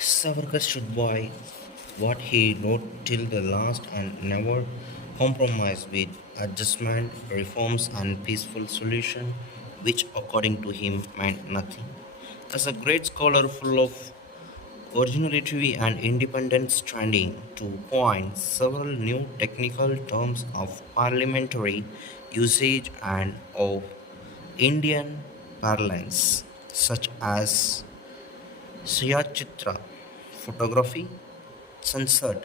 Savarkar stood by what he wrote till the last and never compromised with adjustment, reforms, and peaceful solution, which, according to him, meant nothing. As a great scholar full of originality and independent standing, to coin several new technical terms of parliamentary usage and of Indian parlance, such as Chitra, photography, sunset,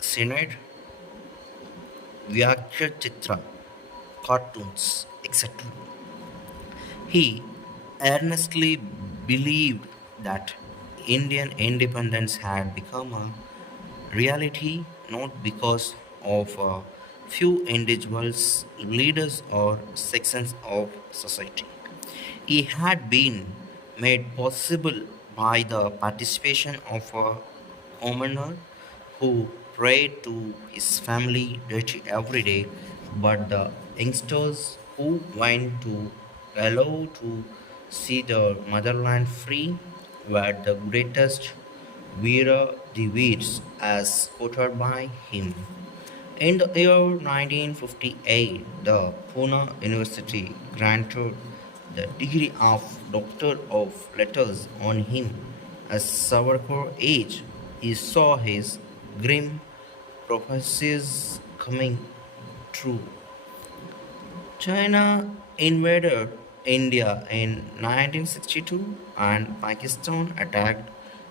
synod, Chitra, cartoons, etc. He earnestly believed that Indian independence had become a reality not because of a few individuals, leaders, or sections of society. It had been made possible by the participation of a commoner who prayed to his family duty every day, but the youngsters who went to allow to see the motherland free were the greatest Veer the Veers as quoted by him. In the year 1958, the Pune University granted the degree of Doctor of Letters on him. As Savarkar aged, he saw his grim prophecies coming true. China invaded India in 1962 and Pakistan attacked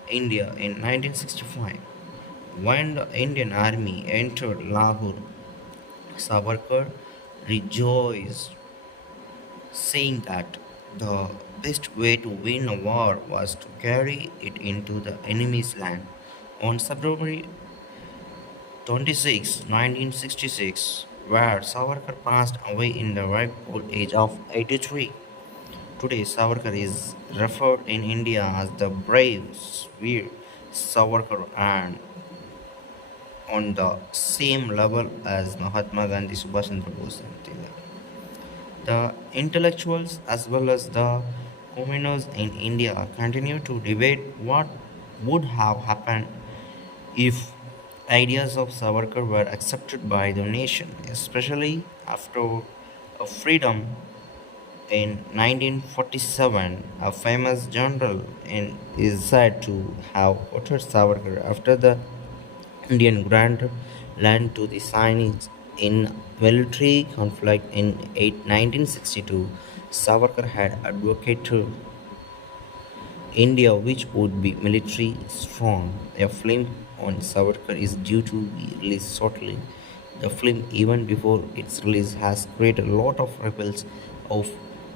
India in 1965. When the Indian army entered Lahore, Savarkar rejoiced, saying that the best way to win a war was to carry it into the enemy's land. On February 26, 1966, where Savarkar passed away in the ripe old age of 83. Today, Savarkar is referred in India as the brave Veer Savarkar and on the same level as Mahatma Gandhi, Subhash Chandra Bose, and Tilak. The intellectuals as well as the commoners in India continue to debate what would have happened if ideas of Savarkar were accepted by the nation, especially after a freedom in 1947. A famous general is said to have ordered Savarkar after the Indian granted land to the Chinese in military conflict in 1962. Savarkar had advocated India, which would be military strong. A film on Savarkar is due to be released shortly. The film, even before its release, has created a lot of ripples of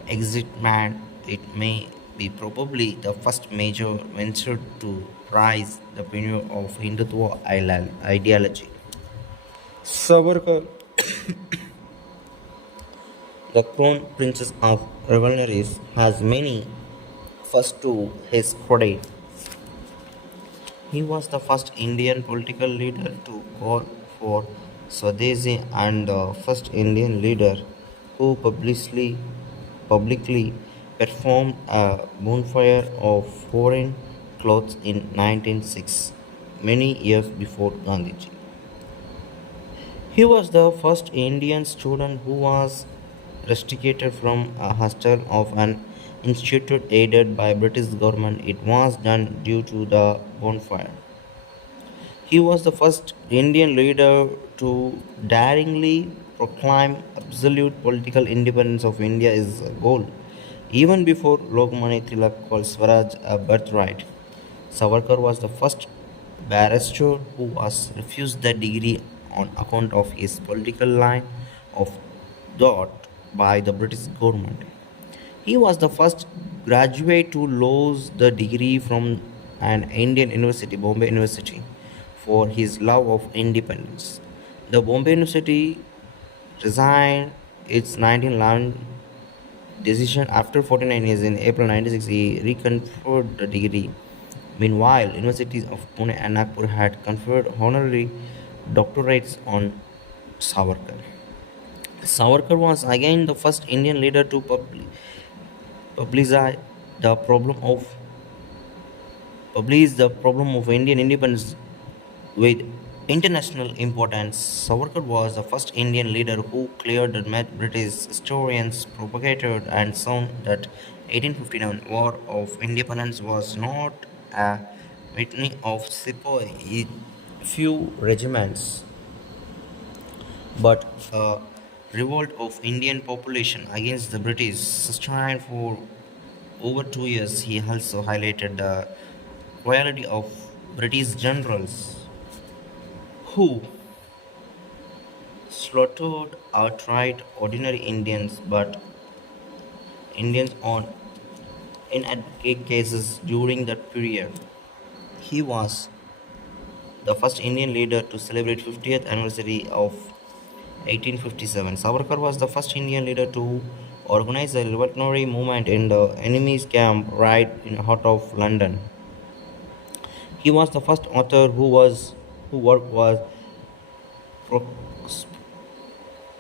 excitement. It may be probably the first major venture to rise the pioneer of Hindutva ideology. Savarkar, the crown princess of revolutionaries, has many first to his credit. He was the first Indian political leader to call for Swadeshi and the first Indian leader who publicly performed a bonfire of foreign clothes in 1906, many years before Gandhiji. He was the first Indian student who was rusticated from a hostel of an institute aided by British government. It was done due to the bonfire. He was the first Indian leader to daringly proclaim absolute political independence of India as a goal, even before Lokmanya Tilak called Swaraj a birthright. Savarkar was the first barrister who was refused the degree on account of his political line of thought by the British government. He was the first graduate to lose the degree from an Indian university, Bombay University, for his love of independence. The Bombay University resigned its 1911 decision after 49 years in April 1996. He reconferred the degree. Meanwhile, universities of Pune and Nagpur had conferred honorary doctorates on Savarkar. Savarkar was again the first Indian leader to publicize the problem of published the problem of Indian independence with international importance. Savarkar was the first Indian leader who cleared the myth British historians propagated and shown that 1859 War of Independence was not a mutiny of sepoy few regiments, but a revolt of Indian population against the British sustained for over 2 years. He also highlighted the cruelty of British generals who slaughtered outright ordinary Indians, but Indians on in cases during that period. He was the first Indian leader to celebrate 50th anniversary of 1857. Savarkar was the first Indian leader to organize a revolutionary movement in the enemy's camp right in the heart of London. He was the first author whose work was pro-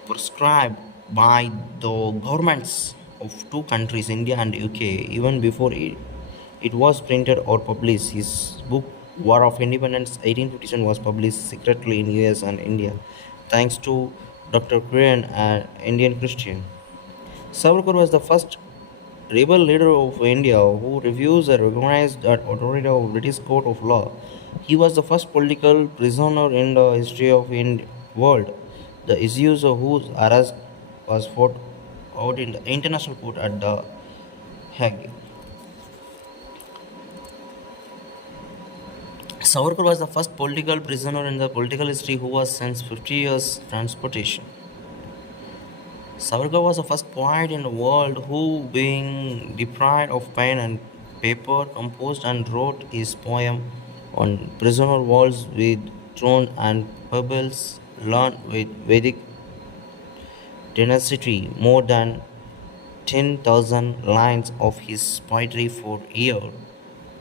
prescribed by the governments of two countries, India and UK, even before it was printed or published. His book War of Independence 1857 was published secretly in US and India, thanks to Dr. Korean, an Indian Christian. Savarkar was the first rebel leader of India who refused and recognized the authority of British court of law. He was the first political prisoner in the history of the world. The issues of whose arrest was fought out in the international court at the Hague. Savarkar was the first political prisoner in the political history who was sentenced 50 years transportation. Savarkar was the first poet in the world who, being deprived of pen and paper, composed and wrote his poem on prisoner walls with stone and pebbles, learned with Vedic tenacity more than 10,000 lines of his poetry for year,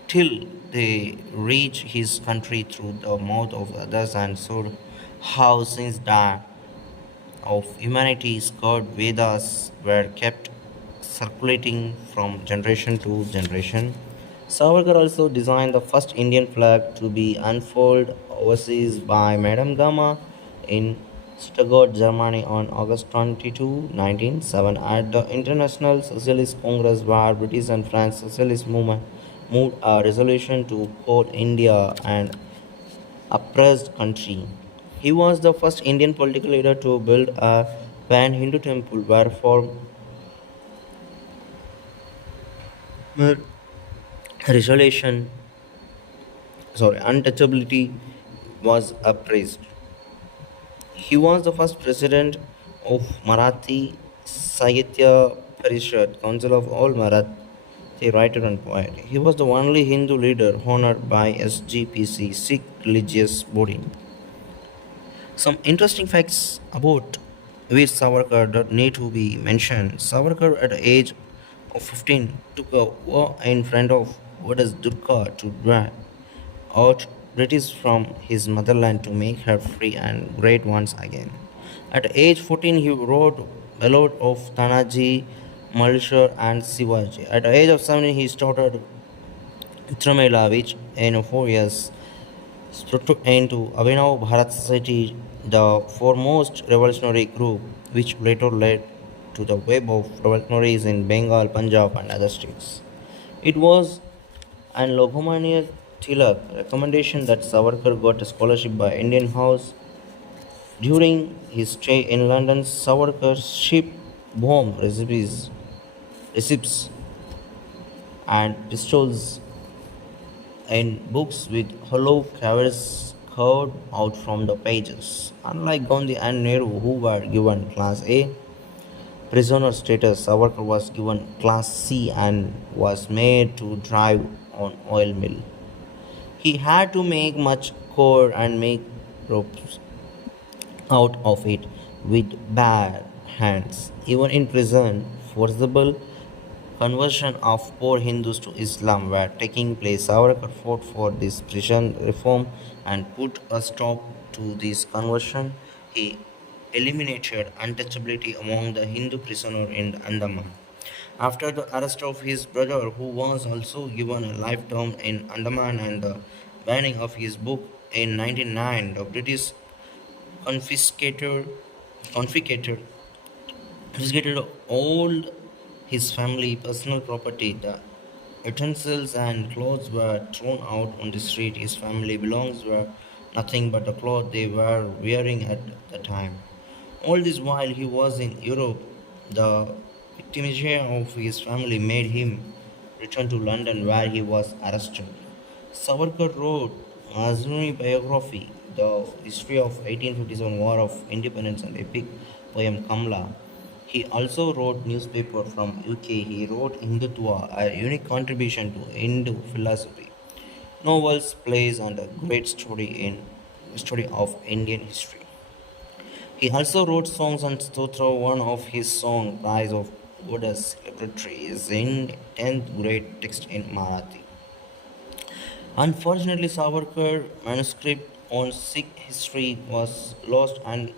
till they reach his country through the mouth of others, and so how since that of humanity's God Vedas were kept circulating from generation to generation. Savarkar also designed the first Indian flag to be unfurled overseas by Madame Gama in Stuttgart, Germany on August 22, 1907 at the International Socialist Congress where British and French socialist movement moved a resolution to call India an oppressed country. He was the first Indian political leader to build a pan Hindu temple where for resolution, untouchability was appraised. He was the first president of Marathi Sahitya Parishad, Council of all Marathi writer and poet. He was the only Hindu leader honored by SGPC, Sikh religious body. Some interesting facts about Veer Savarkar that need to be mentioned. Savarkar, at the age of 15, took a war in front of Goddess Durga to drive out British from his motherland to make her free and great once again. At age 14, he wrote Ballad of Tanaji, Malshar, and Shivaji. At the age of 17, he started Tramela, which in 4 years split into Abhinav Bharat Society, the foremost revolutionary group, which later led to the web of revolutionaries in Bengal, Punjab, and other states. It was an Lokmanya Tilak recommendation that Savarkar got a scholarship by Indian House. During his stay in London, Savarkar shipped bomb receipts and pistols in books with hollow covers carved out from the pages. Unlike Gandhi and Nehru, who were given Class A prisoner status, Savarkar was given Class C and was made to drive on oil mill. He had to make much core and make ropes out of it with bare hands. Even in prison, forcible conversion of poor Hindus to Islam were taking place. Savarkar fought for this prison reform and put a stop to this conversion. He eliminated untouchability among the Hindu prisoners in Andaman. After the arrest of his brother, who was also given a life term in Andaman, and the banning of his book in 1909, the British confiscated, confiscated, confiscated all his family personal property. The utensils and clothes were thrown out on the street. His family belongings were nothing but the clothes they were wearing at the time. All this while he was in Europe, the victimization of his family made him return to London where he was arrested. Savarkar wrote Azuni biography, the history of 1857 War of Independence and epic poem Kamla. He also wrote newspaper from UK. He wrote Hindutva, a unique contribution to Hindu philosophy, novels, plays, and a great study of Indian history. He also wrote songs and stotra. One of his songs, Rise of Goddess Liberty, is in 10th grade text in Marathi. Unfortunately, Savarkar manuscript on Sikh history was lost and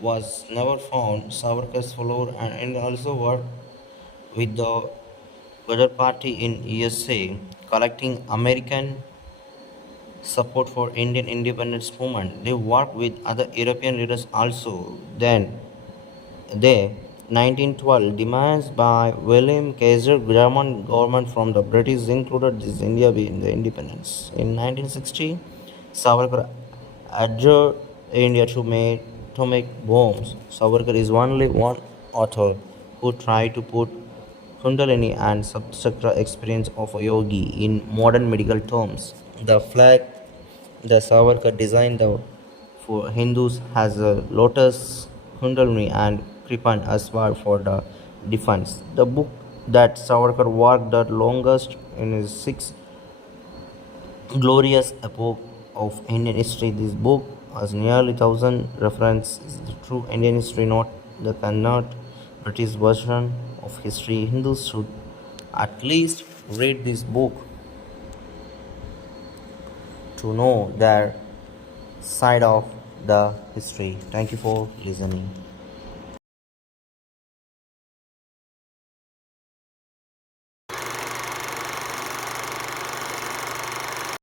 was never found. Savarkar's follower and also worked with the Ghadar party in USA, collecting American support for Indian independence movement. They worked with other European leaders also. Then they 1912 demands by William Kaiser German government from the British included this India in the independence. In 1960, Savarkar adjured India to make bombs. Savarkar is only one author who tried to put Kundalini and Subchakra experience of a yogi in modern medical terms. The flag the Savarkar designed for Hindus has a lotus, Kundalini, and Kripan Aswad for the defense. The book that Savarkar worked the longest in his six glorious epoch of Indian history. This book has nearly 1,000 references to true Indian history, not the cannot British version of history. Hindus should at least read this book to know their side of the history. Thank you for listening.